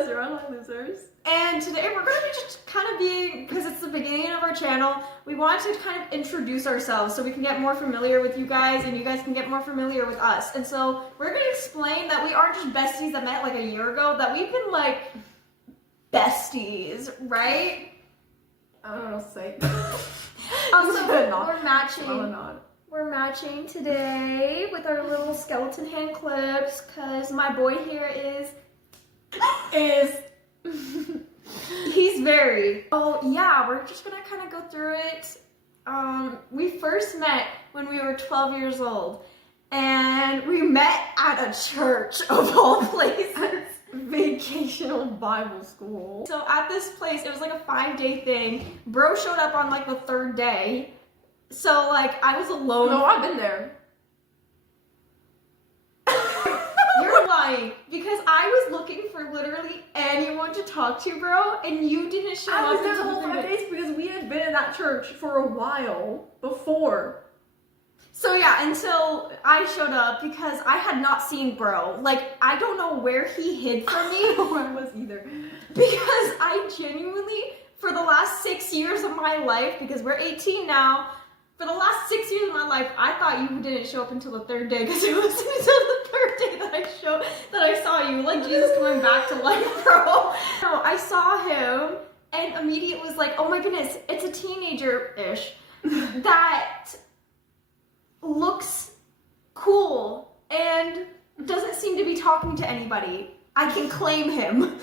Yes, you're online losers. And today we're going to be just kind of being, because it's the beginning of our channel, we want to kind of introduce ourselves so we can get more familiar with you guys and you guys can get more familiar with us. And so we're going to explain that we aren't just besties that met like a year ago, that we've been like besties, right? I don't know what to say. So we're matching. Well, not. We're matching today with our little skeleton hand clips because my boy here is he's very, oh yeah, we're just gonna kind of go through it. We first met when we were 12 years old and we met at a church of all places. Vacational Bible school. So at this place, it was like a 5-day thing. Bro showed up on like the 3rd day. So like I was alone. No, I've been there. You're lying because I was looking for literally anyone to talk to, bro, and you didn't show up. I was there the until whole 5 days because we had been in that church for a while before. So yeah, until I showed up because I had not seen bro. Like, I don't know where he hid from me. I don't know where I was either. Because I genuinely, for the last 6 years of my life, because we're 18 now, for the last 6 years of my life, I thought you didn't show up until the 3rd day because it wasn't until the 3rd day that I saw you, like Jesus coming back to life, bro. No, I saw him and immediately was like, oh my goodness, it's a teenager-ish that looks cool and doesn't seem to be talking to anybody. I can claim him.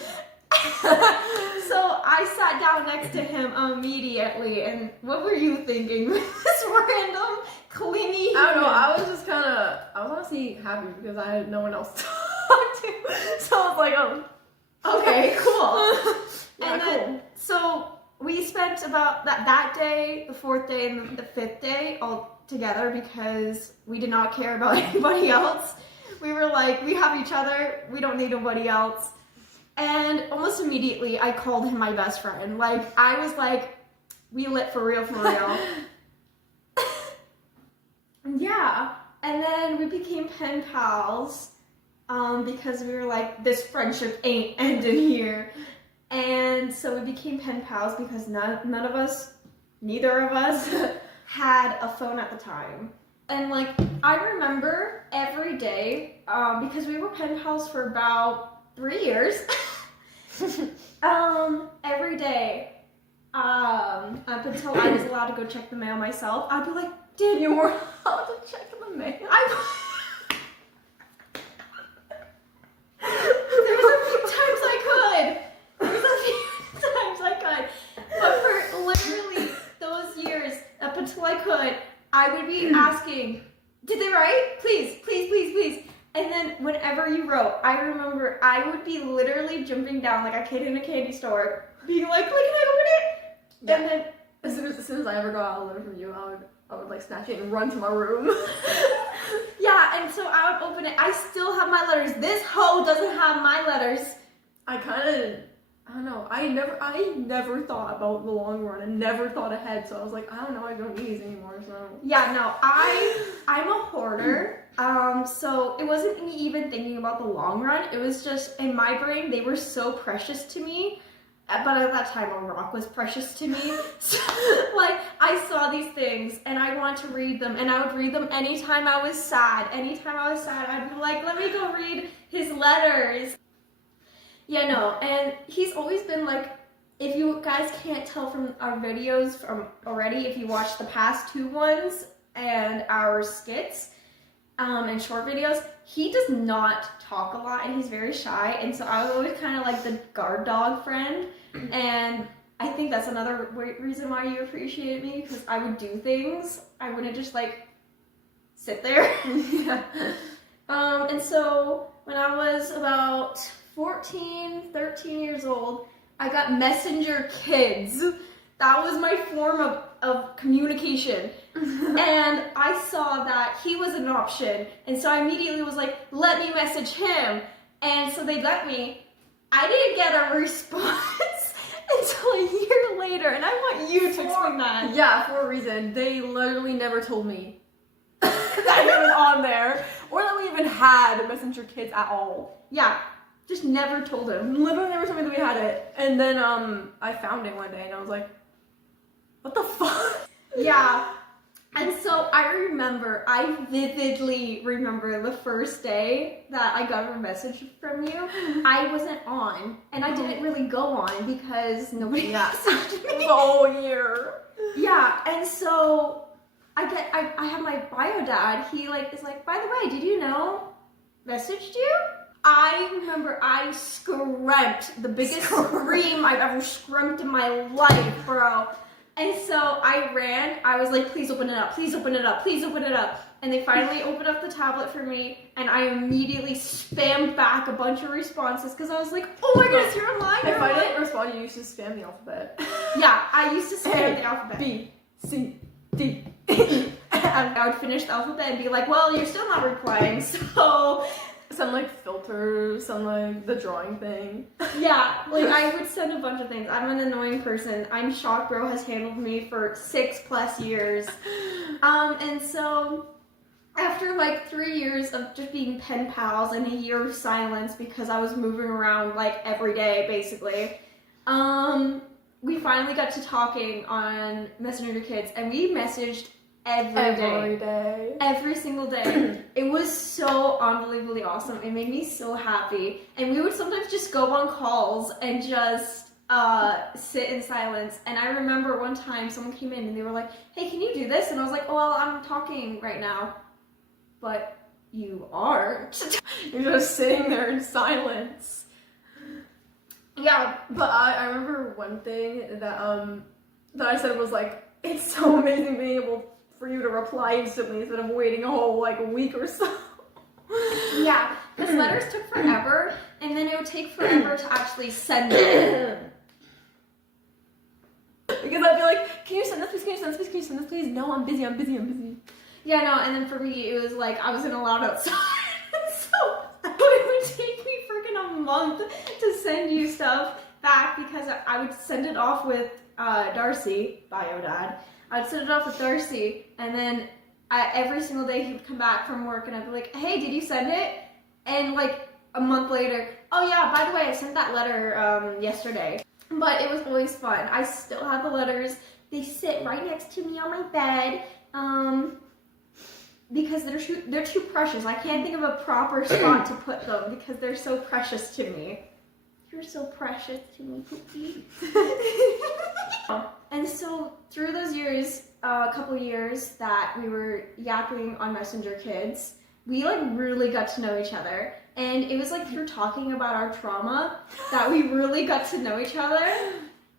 So I sat down next to him immediately, and what were you thinking? This random, clingy human. I don't know, I was honestly happy because I had no one else to talk to. So I was like, oh, okay, cool. Yeah, And then, cool. so we spent about that day, the 4th day, and the 5th day all together because we did not care about anybody else. We were like, we have each other, we don't need nobody else. And almost immediately, I called him my best friend. Like, I was like, we lit for real, for real. Yeah, and then we became pen pals because we were like, this friendship ain't ending here. And so we became pen pals because none of us, neither of us, had a phone at the time. And like, I remember every day, because we were pen pals for about 3 years, every day, up until I was allowed to go check the mail myself, I'd be like, dude, You were allowed to check the mail. There was a few times I could. But for literally those years, up until I could, I would be asking, did they write? Please, please, please, please. And then whenever you wrote, I remember I would be literally jumping down like a kid in a candy store, being like, can I open it? Yeah. And then As soon as I ever got a letter from you, I would like snatch it and run to my room. yeah, and so I would open it. I still have my letters. This hoe doesn't have my letters. I don't know. I never thought about the long run and never thought ahead. So I was like, I don't know. I don't need these anymore. So Yeah, no, I'm a hoarder. So it wasn't me even thinking about the long run. It was just in my brain, they were so precious to me. But at that time, a rock was precious to me. So, like, I saw these things and I wanted to read them, and I would read them anytime I was sad. Anytime I was sad, I'd be like, let me go read his letters. Yeah, no, and he's always been like, if you guys can't tell from our videos from already, if you watch the past 2 ones and our skits and short videos, he does not talk a lot and he's very shy, and so I was always kind of like the guard dog friend, and I think that's another reason why you appreciated me, because I would do things. I wouldn't just like sit there. yeah. And so when I was about 14, 13 years old, I got Messenger Kids. That was my form of communication. And I saw that he was an option. And so I immediately was like, let me message him. And so they let me. I didn't get a response until a year later. And I want you to explain that. Yeah, for a reason. They literally never told me that it was on there. Or that we even had Messenger Kids at all. Yeah. Just never told him. Literally never told me that we had it. And then I found it one day and I was like, what the fuck? Yeah. And so I vividly remember the first day that I got a message from you. I wasn't on, and I didn't really go on because nobody messaged me. The whole year. Yeah, and so I have my bio dad. He like is like, by the way, did you know messaged you? I remember I screamed the biggest scream I've ever screamed in my life, bro. And so I ran. I was like, please open it up. Please open it up. Please open it up. And they finally opened up the tablet for me, and I immediately spammed back a bunch of responses because I was like, oh my goodness, you're online. If I didn't respond, you used to spam the alphabet. Yeah, I used to spam the alphabet. B, C, D. And I would finish the alphabet and be like, well, you're still not replying, so... Some like filters, some like the drawing thing. Yeah, like I would send a bunch of things. I'm an annoying person. I'm shocked bro has handled me for 6+ years. And so after like 3 years of just being pen pals and a year of silence because I was moving around like every day basically, we finally got to talking on Messenger Kids, and we messaged every day. Every single day. It was so unbelievably awesome. It made me so happy. And we would sometimes just go on calls and just sit in silence. And I remember one time someone came in and they were like, hey, can you do this? And I was like, oh, well, I'm talking right now. But you aren't. You're just sitting there in silence. Yeah, but I remember one thing that I said was like, it's so amazing being able for you to reply instantly instead of waiting a whole like a week or so. Yeah, because letters took forever, and then it would take forever to actually send it. Because I'd be like, can you send this please, can you send this please, can you send this please? No, I'm busy. Yeah, no, and then for me, it was like, I wasn't allowed outside, so it would take me freaking a month to send you stuff back because I would send it off with Darcy, bio dad. I'd send it off with Darcy, and then every single day he would come back from work, and I'd be like, hey, did you send it? And like a month later, oh yeah, by the way, I sent that letter yesterday. But it was always fun. I still have the letters. They sit right next to me on my bed because they're too precious. I can't think of a proper spot to put them because they're so precious to me. You're so precious to me, Poopy. And so through those years, a couple years that we were yapping on Messenger Kids, we like really got to know each other. And it was like through talking about our trauma that we really got to know each other.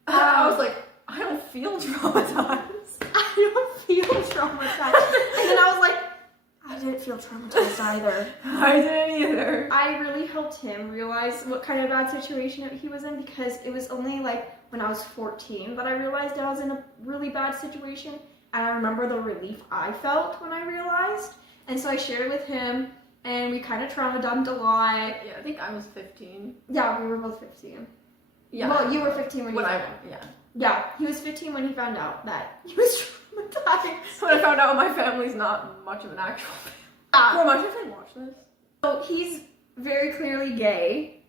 I was like, I don't feel traumatized. I don't feel traumatized. And then I was like, I didn't feel traumatized either. I didn't either. I really helped him realize what kind of bad situation he was in because it was only like when I was 14 that I realized I was in a really bad situation. And I remember the relief I felt when I realized. And so I shared it with him, and we kind of trauma dumped a lot. Yeah, I think I was 15. Yeah, we were both 15. Yeah. Well, you were 15 when you found out. Yeah. Yeah, he was 15 when he found out that he was traumatized. When I found out my family's not much of an actual family. Well, my family watch this. So he's very clearly gay,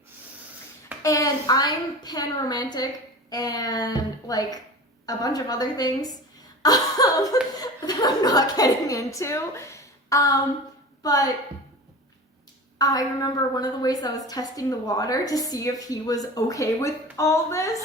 and I'm pan-romantic and like a bunch of other things that I'm not getting into. But I remember one of the ways I was testing the water to see if he was okay with all this,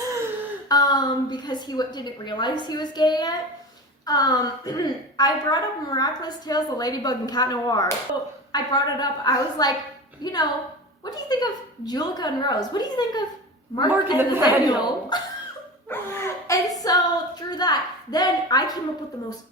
because he didn't realize he was gay yet. I brought up Miraculous Tales of Ladybug and Cat Noir. So I brought it up. I was like, you know, what do you think of Julika and Rose? What do you think of Mark and Nathaniel? And so through that, then I came up with the most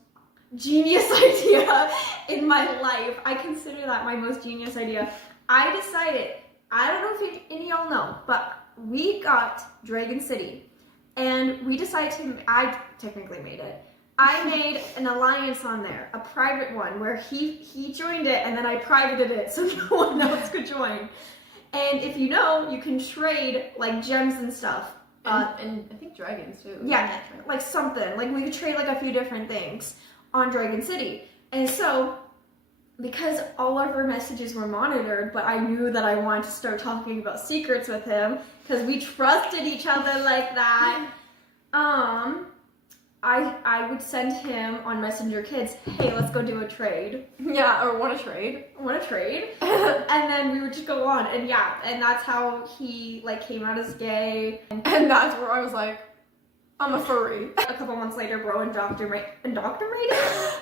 genius idea in my life. I consider that my most genius idea. I decided, I don't know if any of y'all know, but we got Dragon City, and we decided I technically made it. I made an alliance on there, a private one, where he joined it, and then I privated it so no one else could join. And if you know, you can trade like gems and stuff. And I think dragons too. Yeah, like something. Like we could trade like a few different things on Dragon City. And so because all of our messages were monitored, but I knew that I wanted to start talking about secrets with him because we trusted each other like that. I would send him on Messenger Kids, hey, let's go do a trade. Yeah, or want to trade. Want to trade? And then we would just go on, and yeah, and that's how he like came out as gay. And that's where I was like, I'm a furry. A couple months later, bro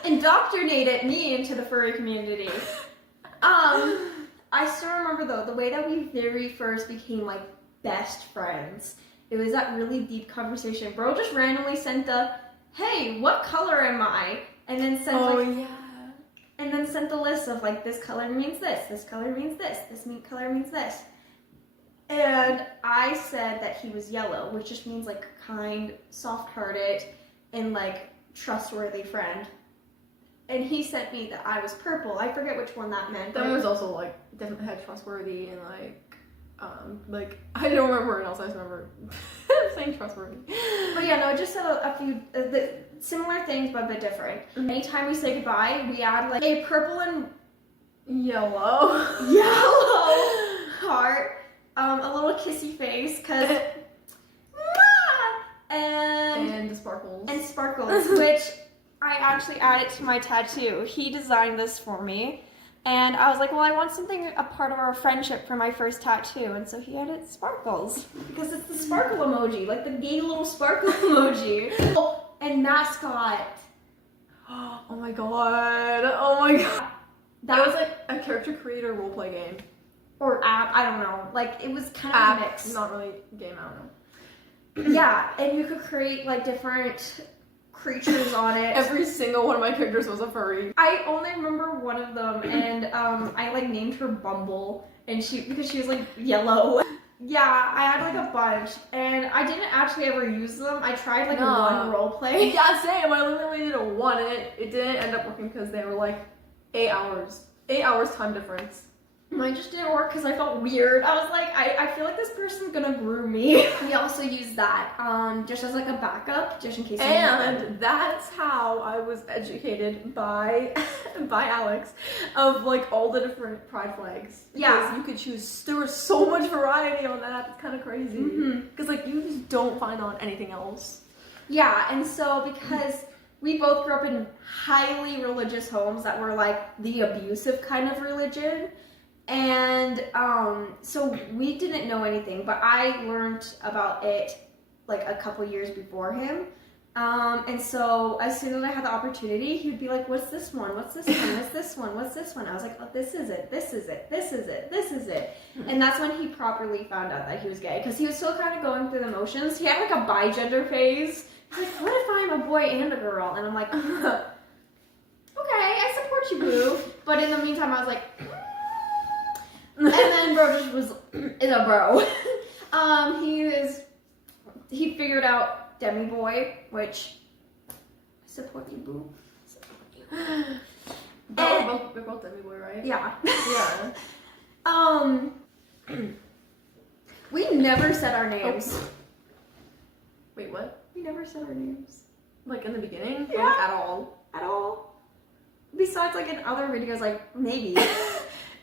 indoctrinated me into the furry community. I still remember though, the way that we very first became like best friends. It was that really deep conversation. Bro just randomly sent the, hey, what color am I? And then sent and then sent the list of like, this color means this color means this color means this. And I said that he was yellow, which just means like kind, soft-hearted, and like trustworthy friend. And he sent me that I was purple. I forget which one that meant. That was also like definitely had trustworthy and like I don't remember what else. I just remember saying trustworthy. But yeah, no, just a few similar things but a bit different. Anytime we say goodbye, we add like a purple and yellow heart. A little kissy face, cause and sparkles, which I actually added to my tattoo. He designed this for me, and I was like, well, I want something a part of our friendship for my first tattoo, and so he added sparkles because it's the sparkle emoji, like the gay little sparkle emoji. Oh, and mascot. Oh my god! Oh my god! That was like a character creator roleplay game. Or app, I don't know. Like, it was kind of a mix. Not really game, I don't know. Yeah, and you could create, like, different creatures on it. Every single one of my characters was a furry. I only remember one of them, and I, like, named her Bumble, and because she was, like, yellow. Yeah, I had, like, a bunch, and I didn't actually ever use them. I tried, like, one roleplay. Yeah, same. I literally did one, and it didn't end up working because they were, like, 8 hours. 8 hours time difference. Mine just didn't work because I felt weird. I was like, I feel like this person's gonna groom me. We also use that just as like a backup, just in case. And that's how I was educated by Alyx of like all the different pride flags. Yeah, you could choose. There was so much variety on that. It's kind of crazy because like you just don't find on anything else. Yeah, and so because we both grew up in highly religious homes that were like the abusive kind of religion. And so we didn't know anything, but I learned about it like a couple years before him. And so as soon as I had the opportunity, he would be like, what's this one? What's this one? What's this one? What's this one? I was like, oh, this is it. This is it. This is it. This is it. And that's when he properly found out that he was gay, because he was still kind of going through the motions. He had like a bi-gender phase. He's like, what if I'm a boy and a girl? And I'm like, okay, I support you, boo. But in the meantime, I was like, and then bro just is a bro. He figured out Demi Boy, which I support you, boo. Support you. We're both Demi Boy, right? Yeah. Yeah. We never said our names. Oh. Wait, what? We never said our names. Like in the beginning? Yeah. Or like at all? At all. Besides, like in other videos, like maybe.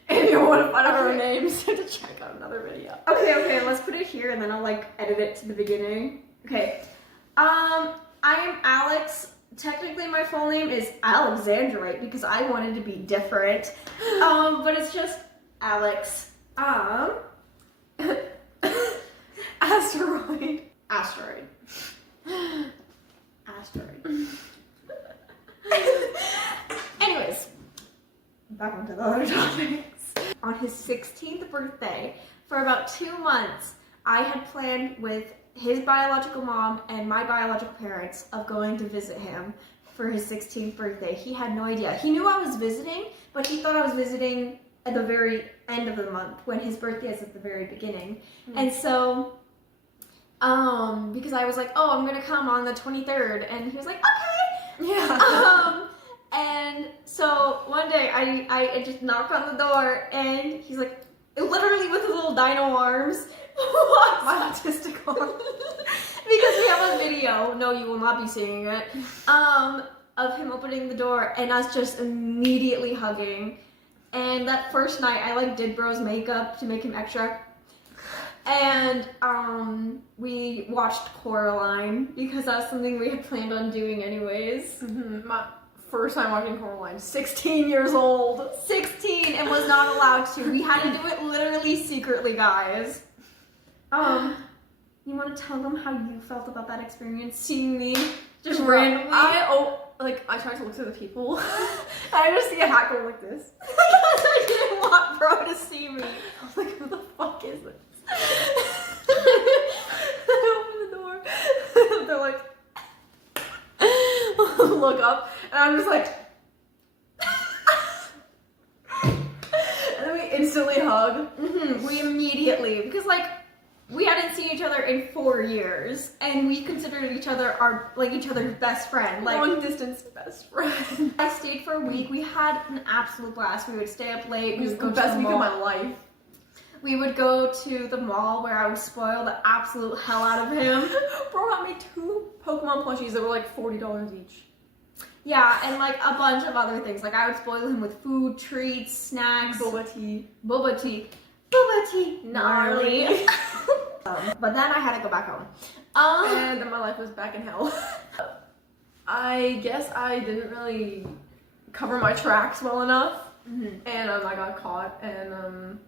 If you want to find out our names, you have to check out another video. Okay, let's put it here and then I'll like edit it to the beginning. Okay. I am Alyx. Technically my full name is Alexandrite because I wanted to be different. But it's just Alyx. Asteroid. Anyways, back onto the other topics. On his 16th birthday, for about 2 months, I had planned with his biological mom and my biological parents of going to visit him for his 16th birthday. He had no idea. He knew I was visiting, but he thought I was visiting at the very end of the month when his birthday is at the very beginning. Mm-hmm. And so, because I was like, oh, I'm gonna come on the 23rd, and he was like, okay. Yeah. And so one day I just knocked on the door and he's like, literally with his little dino arms, my autistic arm. because we have a video. No, you will not be seeing it. of him opening the door and us just immediately hugging. And that first night, I like did bro's makeup to make him extra. And we watched Coraline because that's something we had planned on doing anyways. Mm-hmm. My first time watching Coraline, 16 years old. 16 and was not allowed to. We had to do it literally secretly, guys. You want to tell them how you felt about that experience, seeing me just randomly? I tried to look to the people, and I just see a hat going like this. Because I didn't want bro to see me. I was like, who the fuck is this? I open the door. They're like, look up, and I'm just like, and then we instantly hug. We immediately, because like, we hadn't seen each other in 4 years, and we considered each other each other's best friend. Like, long distance best friend. I stayed for a week. We had an absolute blast. We would stay up late. We would go the best to the week of mall. my life. We would go to the mall where I would spoil the absolute hell out of him. Bro got me 2 Pokemon plushies that were like $40 each. Yeah, and like a bunch of other things. Like I would spoil him with food, treats, snacks, Boba tea. gnarly. But then I had to go back home. And then my life was back in hell. I guess I didn't really cover my tracks well enough, and I got caught and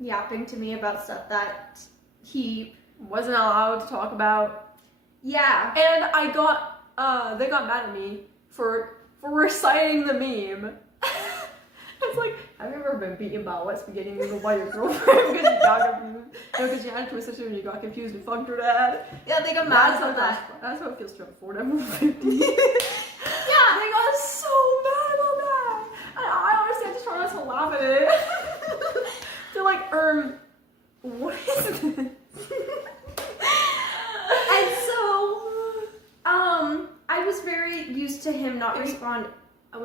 yapping to me about stuff that he wasn't allowed to talk about. Yeah. And I got they got mad at me for reciting the meme. It's like, have you ever been beaten by a wet spaghetti noodle by your girlfriend because you got confused? No, because you had a twin sister and you got confused and fucked her dad. Yeah, they got mad about that. That's how it feels to have a Ford F-150. Yeah, they got so mad about that. And I honestly had to try not to laugh at it. They're like, what is this? And so, I was very used to him not responding. I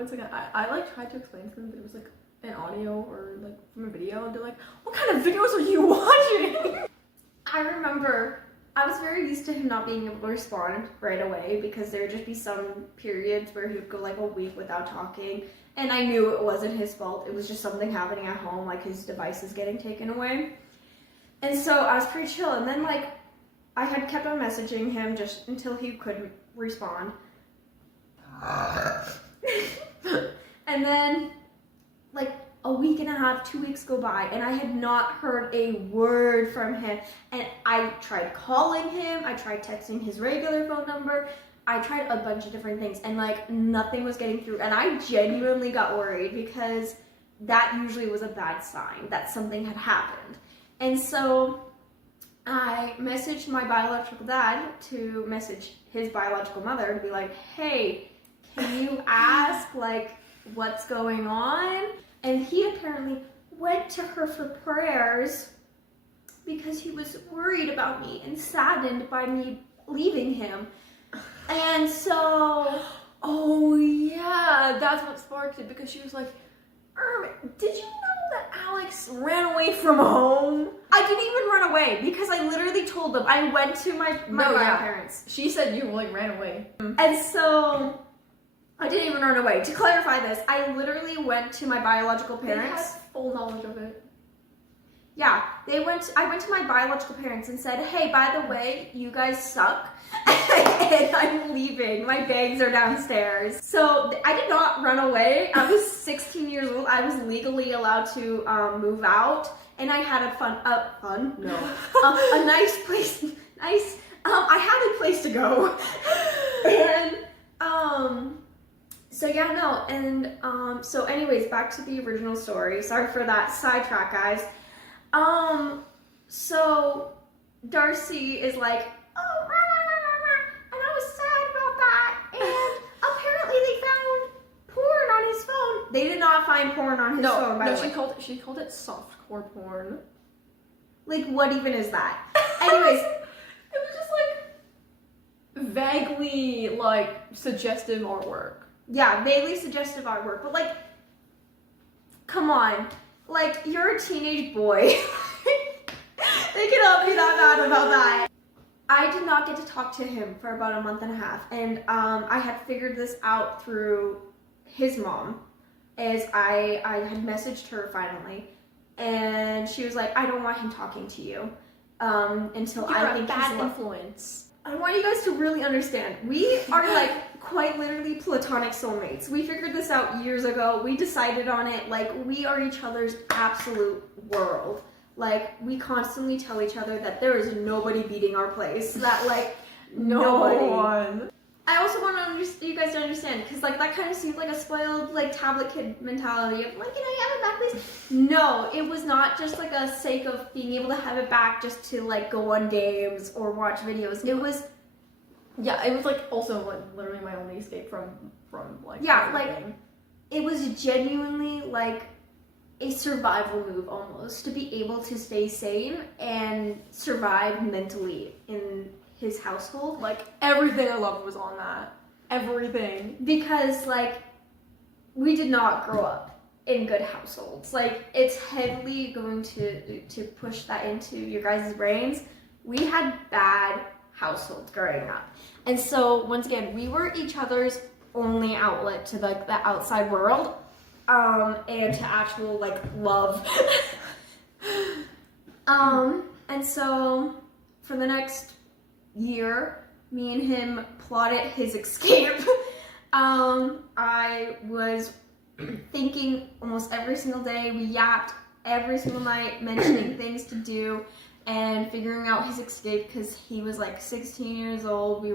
like tried to explain to them that it was like an audio or like from a video, and they're like, what kind of videos are you watching? I remember I was very used to him not being able to respond right away because there would just be some periods where he would go like a week without talking, and I knew it wasn't his fault. It was just something happening at home, like his device is getting taken away. And so I was pretty chill, and then like I had kept on messaging him just until he couldn't respond. And then like a week and a half, 2 weeks go by, and I had not heard a word from him. And I tried calling him, I tried texting his regular phone number, I tried a bunch of different things, and like nothing was getting through. And I genuinely got worried because that usually was a bad sign that something had happened. And so I messaged my biological dad to message his biological mother and be like, hey, can you ask like what's going on? And he apparently went to her for prayers because he was worried about me and saddened by me leaving him. And so, oh yeah, that's what sparked it, because she was like, did you know that Alyx ran away from home? I didn't even run away because I literally told them I went to my grandparents. She said you like ran away. And so I didn't even run away. To clarify this, I literally went to my biological parents. They had full knowledge of it. Yeah, I went to my biological parents and said, hey, by the way, you guys suck, and I'm leaving. My bags are downstairs. So I did not run away. I was 16 years old. I was legally allowed to move out, and I had a nice place. I had a place to go, and so yeah, no, and so anyways, back to the original story. Sorry for that sidetrack, guys. So Darcy is like, oh, and I was sad about that, and apparently they found porn on his phone. They did not find porn on his phone, by the way. She called it softcore porn. Like, what even is that? Anyways, it was just like vaguely like suggestive artwork. Yeah, vaguely suggestive artwork, but like, come on. Like, you're a teenage boy. They cannot be that bad about that. I did not get to talk to him for about a month and a half, and I had figured this out through his mom, as I had messaged her finally, and she was like, I don't want him talking to you until I think bad he's influence. I want you guys to really understand. We are like quite literally platonic soulmates. We figured this out years ago. We decided on it. Like, we are each other's absolute world. Like, we constantly tell each other that there is nobody beating our place. That, like, nobody. one. I also want you guys to understand, because, like, that kind of seemed like a spoiled, like, tablet kid mentality of, like, can I have it back, please? No, it was not just, like, a sake of being able to have it back just to, like, go on games or watch videos. It was... Yeah, it was, like, also, like, literally my only escape from like... Yeah, everything. like, it was genuinely, like, a survival move, almost, to be able to stay sane and survive mentally in his household. Like, everything I loved was on that. Everything. Because, like, we did not grow up in good households. Like, it's heavily going to push that into your guys' brains. We had bad households growing up. And so, once again, we were each other's only outlet to, like, the outside world, and to actual, like, love. And so, for the next year, me and him plotted his escape. I was thinking almost every single day. We yapped every single night, mentioning things to do and figuring out his escape, because he was like 16 years old.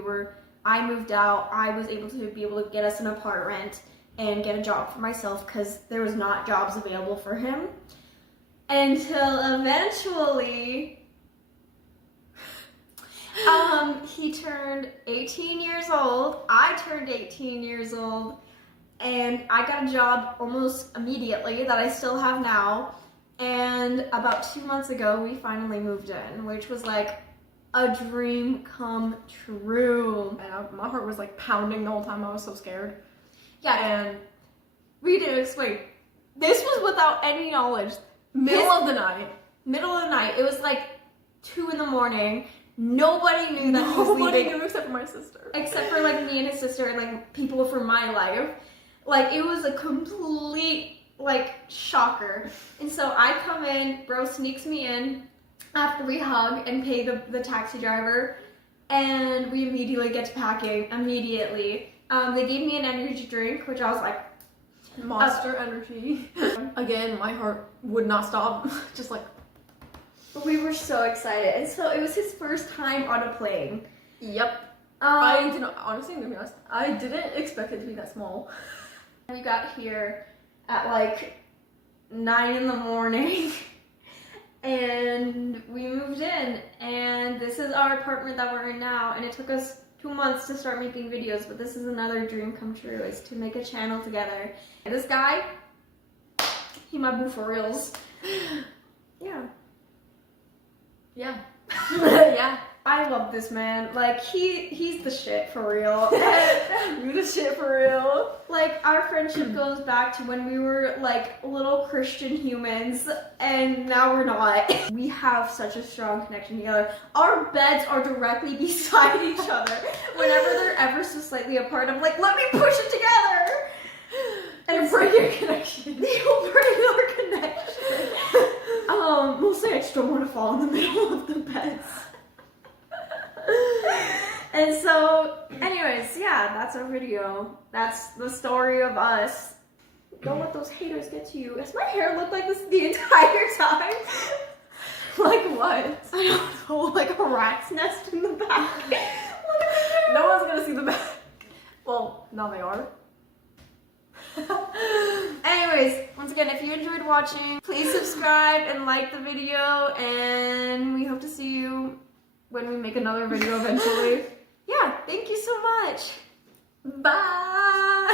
I moved out. I was able to get us an apartment and get a job for myself, because there was not jobs available for him. Until eventually, he turned 18 years old, I turned 18 years old, and I got a job almost immediately that I still have now. And about 2 months ago, we finally moved in, which was like a dream come true. And my heart was like pounding the whole time. I was so scared. Yeah, and we did explain. This was without any knowledge. Middle of the night. It was like 2 a.m. Nobody knew that he was leaving. Nobody knew except for my sister. Except for like me and his sister and like people from my life. Like, it was a complete like shocker. And so I come in, bro sneaks me in after we hug and pay the taxi driver, and we immediately get to packing. Immediately. They gave me an energy drink, which I was like, Monster Energy. Again, my heart would not stop. Just like... We were so excited. And so it was his first time on a plane. Yep. I did not, honestly, I'm gonna be honest, I didn't expect it to be that small. We got here at like 9 a.m. and we moved in, and this is our apartment that we're in now, and it took us 2 months to start making videos, but this is another dream come true, is to make a channel together. And this guy, he my boo for reals. Yeah. Yeah. Yeah. I love this man. Like, he's the shit for real. You the shit for real. Like, our friendship goes back to when we were like little Christian humans, and now we're not. We have such a strong connection together. Our beds are directly beside each other. Whenever they're ever so slightly apart, I'm like, let me push it together. And break your connection. You'll break our connection. Mostly I just don't want to fall in the middle of the beds. And so, anyways, yeah, that's our video. That's the story of us. Don't let those haters get to you. Does my hair look like this the entire time? Like what? I don't know, like a rat's nest in the back. Look at my hair. No one's gonna see the back. Well, now they are. Anyways, once again, if you enjoyed watching, please subscribe and like the video, and we hope to see you when we make another video eventually. Yeah, thank you so much. Bye.